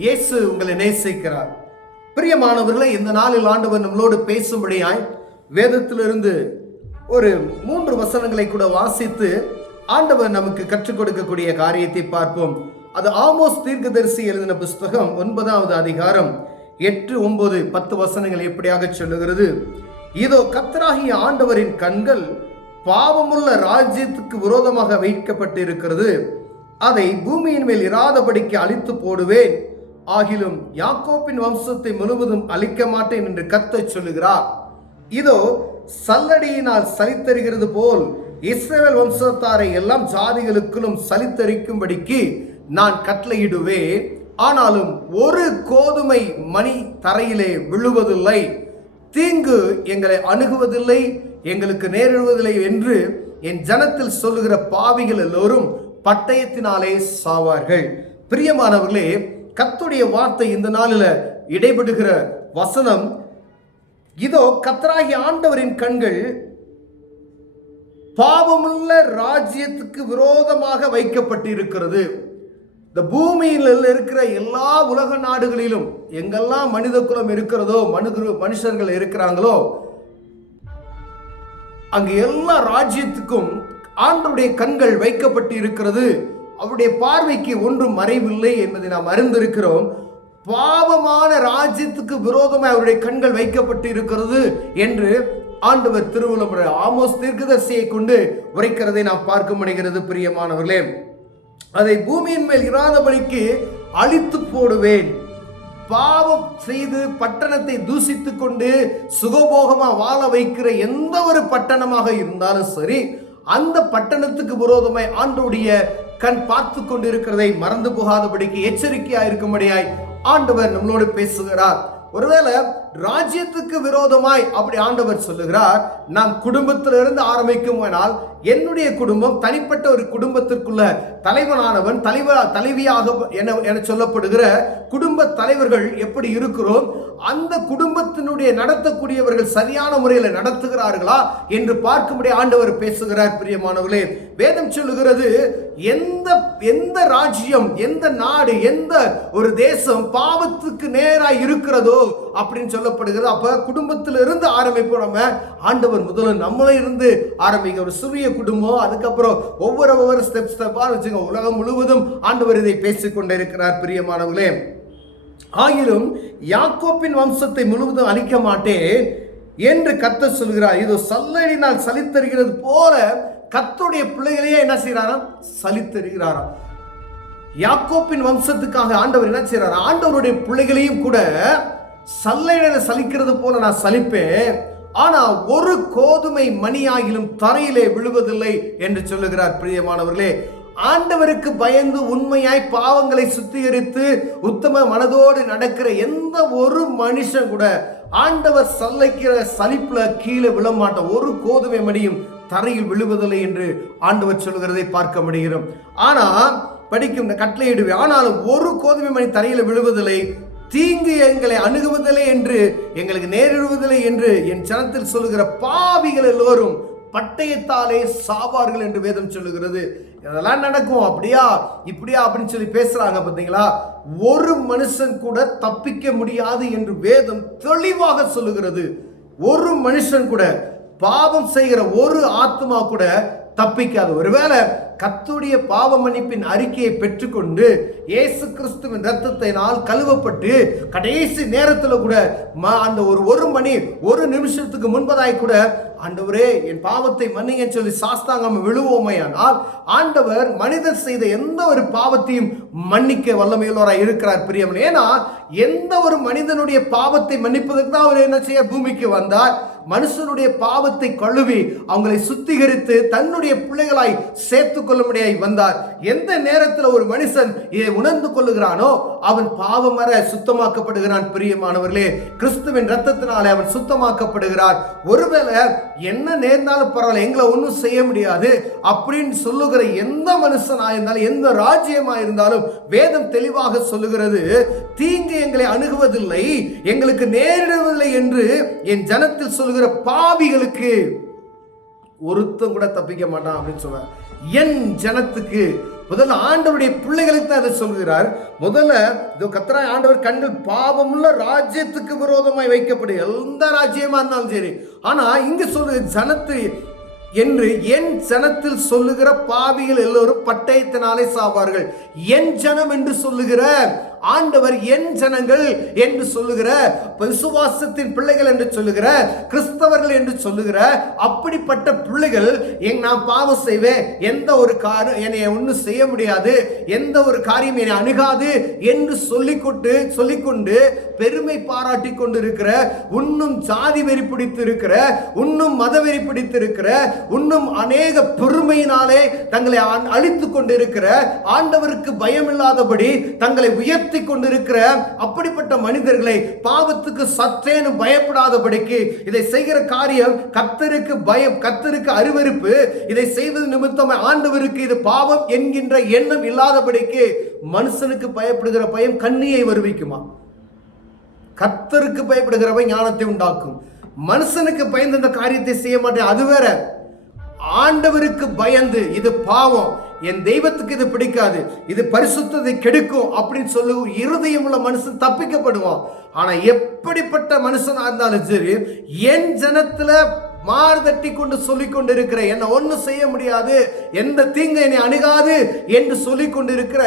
இயேசு உங்களை நேசிக்கிறார். பிரியமானவர்களை, இந்த நாளில் ஆண்டவர் நம்மளோடு பேசும்படியாய் வேதத்திலிருந்து ஒரு 3 வசனங்களை கூட வாசித்து ஆண்டவர் நமக்கு கற்றுக் கொடுக்கக்கூடிய காரியத்தை பார்ப்போம். அது ஆமோஸ் தீர்க்கதரிசி எழுதின புஸ்தகம் 9வது அதிகாரம் 8, 9, 10 வசனங்கள் எப்படியாக சொல்லுகிறது. இதோ கர்த்தராகிய ஆண்டவரின் கண்கள் பாவமுள்ள ராஜ்யத்துக்கு விரோதமாக வைக்கப்பட்டு இருக்கிறது. அதை பூமியின் மேல் இராதபடிக்கு அழித்து போடுவேன். ஆகிலும் யாக்கோப்பின் வம்சத்தை முழுவதும் அழிக்க மாட்டேன் என்று கர்த்தர் சொல்லுகிறார். இதோ சல்லடியினால் சலித்தறிகிறது போல் இஸ்ரவேல் வம்சத்தாரை எல்லாம் ஜாதிகளுக்குள்ளும் சலித்தரிக்கும்படிக்கு நான் கட்டளையிடுவேன். ஆனாலும் ஒரு கோதுமை மணி தரையிலே விழுவதில்லை, தீங்கு எங்களை அணுகுவதில்லை, எங்களுக்கு நேரிடுவதில்லை என்று என் ஜனத்தில் சொல்லுகிற பாவிகள் எல்லோரும் பட்டயத்தினாலே சாவார்கள். பிரியமானவர்களே, கர்த்தருடைய வார்த்தை இந்த நாளில் இடைபடுகிற வசனம், இதோ கர்த்தராகிய ஆண்டவரின் கண்கள் பாவமுள்ள ராஜ்யத்துக்கு விரோதமாக வைக்கப்பட்டு இருக்கிறது. இந்த பூமியில் இருக்கிற எல்லா உலக நாடுகளிலும் எங்கெல்லாம் மனித குலம் இருக்கிறதோ, மனுஷர்கள் இருக்கிறாங்களோ, அங்கு எல்லா ராஜ்யத்துக்கும் ஆண்டவருடைய கண்கள் வைக்கப்பட்டு இருக்கிறது. அவருடைய பார்வைக்கு ஒன்றும் மறைவில்லை என்பதை நாம் அறிந்திருக்கிறோம். பாவமான ராஜ்யத்துக்கு விரோதமாக அவருடைய கண்கள் வைக்கப்பட்டு இருக்கிறது என்று ஆண்டவர் திருவள்ளுவர் ஆமோஸ் தீர்க்கதரிசியை கொண்டு உரைக்கிறதை நாம் பார்க்க முடிகிறது. பிரியமானவர்களே, அதை பூமியின் மேல் இராதபடிக்கு அழித்து போடுவேன். பாவம் செய்து பட்டணத்தை தூசித்துக் கொண்டு சுகபோகமா வாழ வைக்கிற எந்த ஒரு பட்டணமாக இருந்தாலும் சரி, அந்த பட்டணத்துக்கு விரோதமாய் ஆண்டவருடைய கண் பார்த்து கொண்டிருக்கிறதை மறந்து போகாதபடிக்கு எச்சரிக்கையா இருக்கும்படியாய் ஆண்டவர் நம்மளோடு பேசுகிறார். ஒருவேளை ராஜ்யத்துக்கு விரோதமாய் அப்படி ஆண்டவர் சொல்லுகிறார். நாம் குடும்பத்திலிருந்து ஆரம்பிக்குமானால் என்னுடைய குடும்பம் தனிப்பட்ட ஒரு குடும்பத்திற்குள்ள தலைவனானவன், தலைவியாக என சொல்லப்படுகிற குடும்ப தலைவர்கள் எப்படி இருக்கிறோம், அந்த குடும்பத்தினுடைய நடத்தக்கூடியவர்கள் சரியான முறையில் நடத்துகிறார்களா என்று பார்க்கும்படி ஆண்டவர் பேசுகிறார். பிரியமானவர்களே, வேதம் சொல்லுகிறது, எந்த ராஜ்யம், எந்த நாடு, எந்த ஒரு தேசம் பாவத்துக்கு நேராக இருக்கிறதோ அப்படின்னு சொல்லப்படுகிறது. அப்ப குடும்பத்திலிருந்து ஆரம்பிப்போம். நம்ம ஆண்டவர் முதல்ல நம்மள இருந்து ஆரம்பிக்க ஒரு சிறிய குடும்பம், அதுக்கப்புறம் ஒவ்வொரு ஸ்டெப்பா வச்சுங்க. உலகம் முழுவதும் ஆண்டவர் இதை பேசிக்கொண்டே இருக்கிறார். பிரியமானவர்களே, ஆகிலும் யாக்கோப்பின் வம்சத்தை முழுவதும் அழிக்க மாட்டேன் என்று கர்த்தர் சொல்கிறார். இது சல்லடியினால் சலித்தருகிறது போல கர்த்தருடைய பிள்ளைகளையே என்ன செய்யறாராம்? சலித்தருகிறாராம். யாக்கோப்பின் வம்சத்துக்காக ஆண்டவர் என்ன செய்யறார்? ஆண்டவருடைய பிள்ளைகளையும் கூட சல்லையில சலிக்கிறது போல நான் சலிப்பேன், ஆனா ஒரு கோதுமை மணியாகிலும் தரையிலே விழுவதில்லை என்று சொல்லுகிறார். பிரியமானவர்களே, ஆண்டவருக்கு பயந்து உண்மையாய் பாவங்களை சுத்திகரித்து உத்தம மனதோடு நடக்கிற எந்த ஒரு மனுஷன் கூட ஆண்டவர் சல்லைக்கிற சலிப்புல கீழே விழமாட்டான். ஒரு கோதுமை மணியும் தரையில் விழுவதில்லை என்று ஆண்டவர் சொல்லுகிறதை பார்க்க முடிகிறோம். ஆனா படிக்கும் கட்டளையிடுவேன், ஆனாலும் ஒரு கோதுமை மணி தரையில் விழுவதில்லை, தீங்கு எங்களை அணுகுவதில்லை என்று எங்களுக்கு நேரிடுவதில்லை என்று என் ஜனத்தில் சொல்லுகிற பாவிகள் எல்லோரும் பட்டயத்தாலே சாவார்கள் என்று வேதம் சொல்லுகிறது. இதெல்லாம் நடக்கும், அப்படியா இப்படியா அப்படின்னு சொல்லி பேசுறாங்க பார்த்தீங்களா? ஒரு மனுஷன் கூட தப்பிக்க முடியாது என்று வேதம் தெளிவாக சொல்லுகிறது. ஒரு மனுஷன் கூட, பாவம் செய்கிற ஒரு ஆத்மா கூட தப்பிக்காது. ஒருவேளை கர்த்தருடைய பாவ மன்னிப்பின் அறிக்கையை பெற்றுக்கொண்டு இயேசு கிறிஸ்துவின் இரத்தத்தினால் கழுவப்பட்டு கடைசி நேரத்தில் கூட அந்த ஒரு மணி ஒரு நிமிஷத்துக்கு முன்பதாய் கூட ஆண்டவரே என் பாவத்தை மன்னிங்கன்னு சொல்லி சாஸ்தாங்கம் விழுவோமையானால் ஆண்டவர் மனிதர் செய்த எந்த ஒரு பாவத்தையும் மன்னிக்க வல்லமையுள்ளவராய் இருக்கிறார். பிரியமன், ஏன்னா எந்த ஒரு மனிதனுடைய பாவத்தை மன்னிப்பதற்கு தான் அவர் என்ன செய்ய பூமிக்கு வந்தார். மனுஷனுடைய பாவத்தை கழுவி அவங்களை சுத்திகரித்து தன்னுடைய பிள்ளைகளாய் சேர்த்து கொள்ளும்படியாய் வந்தார். எந்த நேரத்தில் ஒரு மனுஷன் இதை உணர்ந்து கொள்ளுகிறானோ அவன் பாவமற சுத்தமாக்கப்படுகிறான். பிரியமானவர்களே, கிறிஸ்துவின் இரத்தத்தினாலே அவன் சுத்தமாக்கப்படுகிறார். ஒருவேளை என்ன நேர்ந்தாலும் பரவாயில்ல, எங்களை ஒன்றும் செய்ய முடியாது அப்படின்னு சொல்லுகிற எந்த மனுஷனா இருந்தாலும், எந்த ராஜ்யமா இருந்தாலும் வேதம் தெளிவாக சொல்லுகிறது, தீங்கு எங்களை அணுகுவதில்லை, எங்களுக்கு நேரிடுவதில்லை என்று என் ஜனத்தில் சொல்லுகிற பாவிகளுக்கு ஒருத்தம் கூட தப்பிக்க மாட்டான் அப்படின்னு சொல்ற. என் ஜனத்துக்கு முதல்ல ஆண்டவருடைய பிள்ளைகளுக்கு தான் அதை சொல்கிறார். முதல்ல இதோ கர்த்தராகிய ஆண்டவர் கண்கள் பாவமுள்ள ராஜ்யத்துக்கு விரோதமாய் வைக்கப்படும். எந்த ராஜ்யமா இருந்தாலும் சரி. ஆனா இங்க சொல்ற ஜனத்தை என்று என் ஜனத்தில் சொல்லுகிற பாவிகள் எல்லோரும் பட்டயத்தினாலே சாவார்கள். என் ஜனம் என்று சொல்லுகிற ஆண்டவர் என் ஜனங்கள் என்று சொல்லுகிற, விசுவாசத்தின் பிள்ளைகள் என்று சொல்லுகிற, கிறிஸ்தவர்கள் என்று சொல்லுகிற அப்படிப்பட்ட பிள்ளைகள் நான் பாவம் செய்வேன், எந்த ஒரு காரியம் என்னை ஒன்றும் செய்ய முடியாது, எந்த ஒரு காரியம் என்னை அணுகாது என்று சொல்லிக்கொண்டு பெருமை பாராட்டி கொண்டிருக்கிற, இன்னும் ஜாதி வெறி பிடித்து இருக்கிற, இன்னும் மத வெறி பிடித்து இருக்கிற, இன்னும் அநேக பெருமையினாலே தங்களை அழித்துக் கொண்டிருக்கிற, ஆண்டவருக்கு பயமில்லாதபடி தங்களை உயர்த்தி கொண்டிருக்கிற அப்படிப்பட்ட மனிதர்களை பாவத்துக்கு சற்றேனும் பயப்படாதபடிக்கு இதை செய்கிற காரியம் கர்த்தருக்கு பயம், கர்த்தருக்கு அருவருப்பு, இதை செய்வது நிமித்தம் ஆண்டவருக்கு இது பாவம் என்கின்ற எண்ணம் இல்லாதபடிக்கு மனுஷனுக்கு பயப்படுகிற பயம் கண்ணியை வருவிக்குமா? கர்த்தருக்கு பயப்படுகிறவை ஞானத்தை உண்டாக்கும். மனுஷனுக்கு பயந்து இந்த காரியத்தை செய்ய மாட்டேன், அது வேற. ஆண்டவருக்கு பயந்து இது பாவம், என் தெய்வத்துக்கு இது பிடிக்காது, இது பரிசுத்தத்தை கெடுக்கும் அப்படின்னு சொல்லி இருதயம் உள்ள மனுஷன் தப்பிக்கப்படுவான். ஆனா எப்படிப்பட்ட மனுஷனா இருந்தாலும் சரி, என் ஜனத்துல மார்தட்டி கொண்டு சொல்லிக் கொண்டு இருக்கிற, என்ன ஒன்னும் செய்ய முடியாது, எந்த தீங்கு என்னை அணுகாது என்று சொல்லிக் கொண்டு இருக்கிற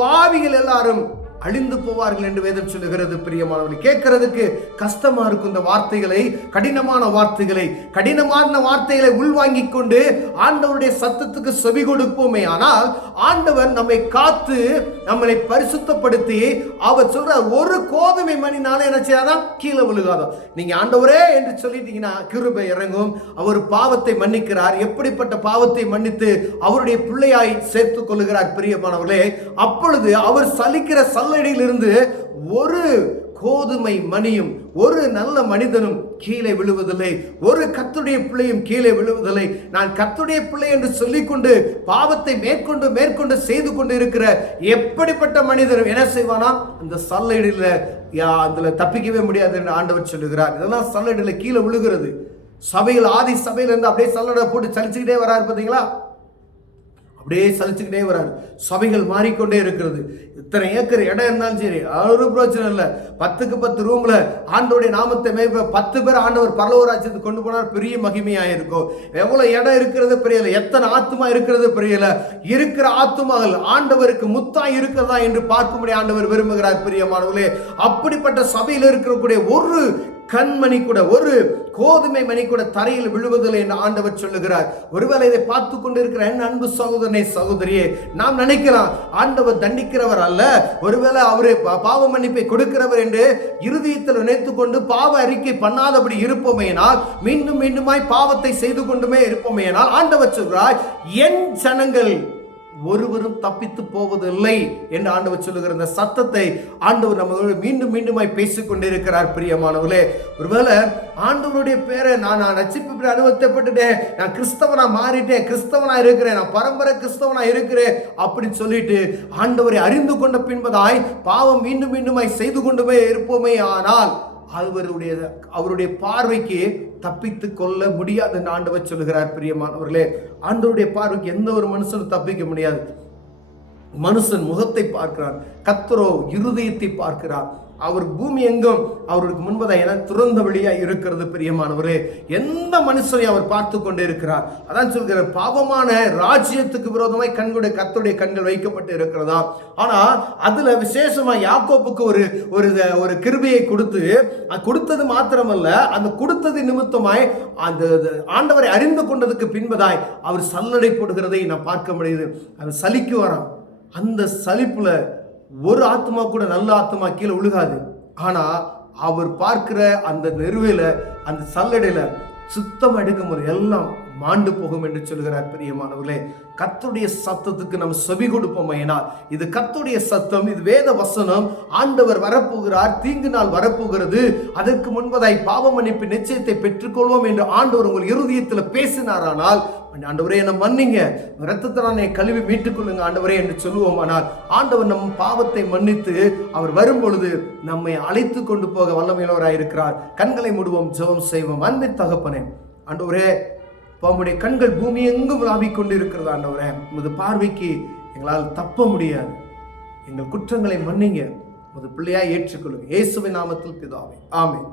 பாவிகள் எல்லாரும் அழிந்து போவார்கள் என்று வேதம் சொல்லுகிறது. பிரியமானவர்கள், கேட்கறதுக்கு கஷ்டமா இருக்கும் இந்த வார்த்தைகளை, கடினமான வார்த்தைகளை உள்வாங்கிக் கொண்டு ஆண்டவருடைய சத்தத்துக்கு செவி கொடுப்போமே. ஆனால் ஆண்டவர் நம்மை காத்து நம்மளை பரிசுத்தப்படுத்தி அவர் சொல்ற ஒரு கோதுமை மணினால என்ன செய்யாதான் கீழே விழுகாதான். நீங்க ஆண்டவரே என்று சொல்லிட்டீங்கன்னா கிருபை இறங்கும். அவர் பாவத்தை மன்னிக்கிறார். எப்படிப்பட்ட பாவத்தை மன்னித்து அவருடைய பிள்ளையாய் சேர்த்துக் கொள்ளுகிறார். பிரியமானவர்களே, அப்பொழுது அவர் சலிக்கிற சல்லடையிலிருந்து ஒரு கோதுமை மணியும் ஒரு நல்ல மனிதனும் கீழே விழுவதில்லை, ஒரு கர்த்தருடைய பிள்ளையும் கீழே விழுவதில்லை. நான் கர்த்தருடைய பிள்ளை என்று சொல்லிக்கொண்டு பாவத்தை மேற்கொண்டு செய்து கொண்டு இருக்கிற எப்படிப்பட்ட மனிதனும் என்ன செய்வானா, அந்த சல்லடையில அதுல தப்பிக்கவே முடியாது என்று ஆண்டவர் சொல்லுகிறார். இதெல்லாம் சல்லடையில கீழே விழுகிறது. சபையில் ஆதி சபையில இருந்து அப்படியே சல்லடை போட்டு சலிச்சுக்கிட்டே வராரு பார்த்தீங்களா, அப்படியே சலிச்சுக்கிட்டே வராரு. சபைகள் மாறிக்கொண்டே இருக்கிறது. இத்தனை ஏக்கர் இடம் இருந்தாலும் சரி, ஒரு பிரச்சனை இல்லை. 10க்கு 10 ரூம்ல ஆண்டவருடைய நாமத்தை 10 பேர் ஆண்டவர் பரலோக ராஜ்யத்துக்கு கொண்டு போனார், பெரிய மகிமையா இருக்கும். எவ்வளவு இடம் இருக்கிறது பெரியல, எத்தனை ஆத்துமா இருக்கிறது பெரியல, இருக்கிற ஆத்துமாகள் ஆண்டவருக்கு முத்தாய் இருக்கிறதா என்று பார்க்கும்படி ஆண்டவர் விரும்புகிறார். பிரியமானவர்களே, அப்படிப்பட்ட சபையில் இருக்கக்கூடிய ஒரு கண்மணி கூட, ஒரு கோதுமை மணி கூட தரையில் விழுவதில்லை என்று ஆண்டவர் சொல்லுகிறார். ஒருவேளை இதை பார்த்து கொண்டிருக்கிற என் அன்பு சகோதரனே, சகோதரியே, நாம் நினைக்கலாம் ஆண்டவர் தண்டிக்கிறவர் அல்ல, ஒருவேளை அவரு பாவ மன்னிப்பை கொடுக்கிறவர் என்று இருதயத்தில் நினைத்துக் கொண்டு பாவ அறிக்கை பண்ணாதபடி இருப்போமேனால், மீண்டும் மீண்டுமாய் பாவத்தை செய்து கொண்டுமே இருப்போமேனால், ஆண்டவர் சொல்கிறார் என் ஜனங்கள் ஒருவரும் தப்பித்து போவதில்லை என்று ஆண்டவர் சொல்லுகிற இந்த சத்தத்தை ஆண்டவர் நம்மளோட மீண்டும் மீண்டுமாய் பேசிக் கொண்டிருக்கிறார். பிரியமானவர்களே, ஒருவேளை ஆண்டவருடைய பேரை நான் ரட்சிப்பு அனுபவத்தைப்பட்டுட்டேன், நான் கிறிஸ்தவனா மாறிட்டேன், கிறிஸ்தவனா இருக்கிறேன், நான் பரம்பரை கிறிஸ்தவனா இருக்கிறேன் அப்படின்னு சொல்லிட்டு ஆண்டவரை அறிந்து கொண்ட பின்பதாய் பாவம் மீண்டும் மீண்டுமாய் செய்து கொண்டுமே இருப்போமே ஆனால் அவருடைய பார்வைக்கு தப்பித்து கொள்ள முடியாது என்று ஆண்டவர் சொல்லுகிறார். பிரியமானவர்களே, ஆண்டவருடைய பார்வைக்கு எந்த ஒரு மனுஷனும் தப்பிக்க முடியாது. மனுஷன் முகத்தை பார்க்கிறார், கர்த்தரோ இருதயத்தை பார்க்கிறார். அவர் பூமி எங்கும் அவருக்கு முன்பதாக என திறந்த வழியா இருக்கிறது. பிரியமானவரே, எந்த மனுஷனையும் அவர் பார்த்து கொண்டே இருக்கிறார். அதான் சொல்கிறார், பாவமான ராஜ்யத்துக்கு விரோதமாய் கர்த்தருடைய கண்கள் வைக்கப்பட்டு இருக்கிறதா. ஆனா அதுல விசேஷமா யாக்கோப்புக்கு ஒரு கிருபையை கொடுத்தது மாத்திரமல்ல, அந்த கொடுத்தது நிமித்தமாய் அந்த ஆண்டவரை அறிந்து கொண்டதுக்கு பின்பதாய் அவர் சல்லடை போடுகிறதை நான் பார்க்க முடியுது. அவர் சலிக்கு வரான். அந்த சலிப்புல ஒரு ஆத்மா கூட நல்ல ஆத்மா கீழே விழுகாது. ஆனா அவர் பார்க்கிற அந்த நெருவில, அந்த சல்லடையில சுத்தம் எடுக்கும் போது எல்லாம் மாண்டு போகும் என்று சொல்கிறார். பிரியமானவர்களே, கர்த்தருடைய சத்தத்துக்கு நம்ம செவி கொடுப்போம். ஏன்னா இது கர்த்தருடைய சத்தம், இது வேத வசனம். ஆண்டவர் வரப்போகிறார், தீங்கு நாள் வரப்போகிறது, அதற்கு முன்பதாய் பாவ மன்னிப்பு நிச்சயத்தை பெற்றுக்கொள்வோம் என்று ஆண்டவர் உங்கள் இருதயத்தில் பேசினாரானால், ஆண்டவரே என்ன மன்னிங்க, இரத்தத்தினாலே கழுவி மீட்டுக் கொள்ளுங்க ஆண்டவரே என்று சொல்லுவோம். ஆனால் ஆண்டவர் நம் பாவத்தை மன்னித்து அவர் வரும் பொழுது நம்மை அழைத்து கொண்டு போக வல்லமையுள்ளவராய் இருக்கிறார். கண்களை மூடுவோம், ஜெபம் செய்வோம். அன்பின் தகப்பனே, ஆண்டவரே, உம்முடைய கண்கள் பூமி எங்கும் விளாவிக் கொண்டு இருக்கிறது. ஆண்டவரே, உமது பார்வைக்கு எங்களால் தப்ப முடியாது. எங்கள் குற்றங்களை மன்னிங்க, உமது பிள்ளையாய் ஏற்றுக்கொள்ளுங்க. இயேசுவின் நாமத்தில் பிதாவே, ஆமென்.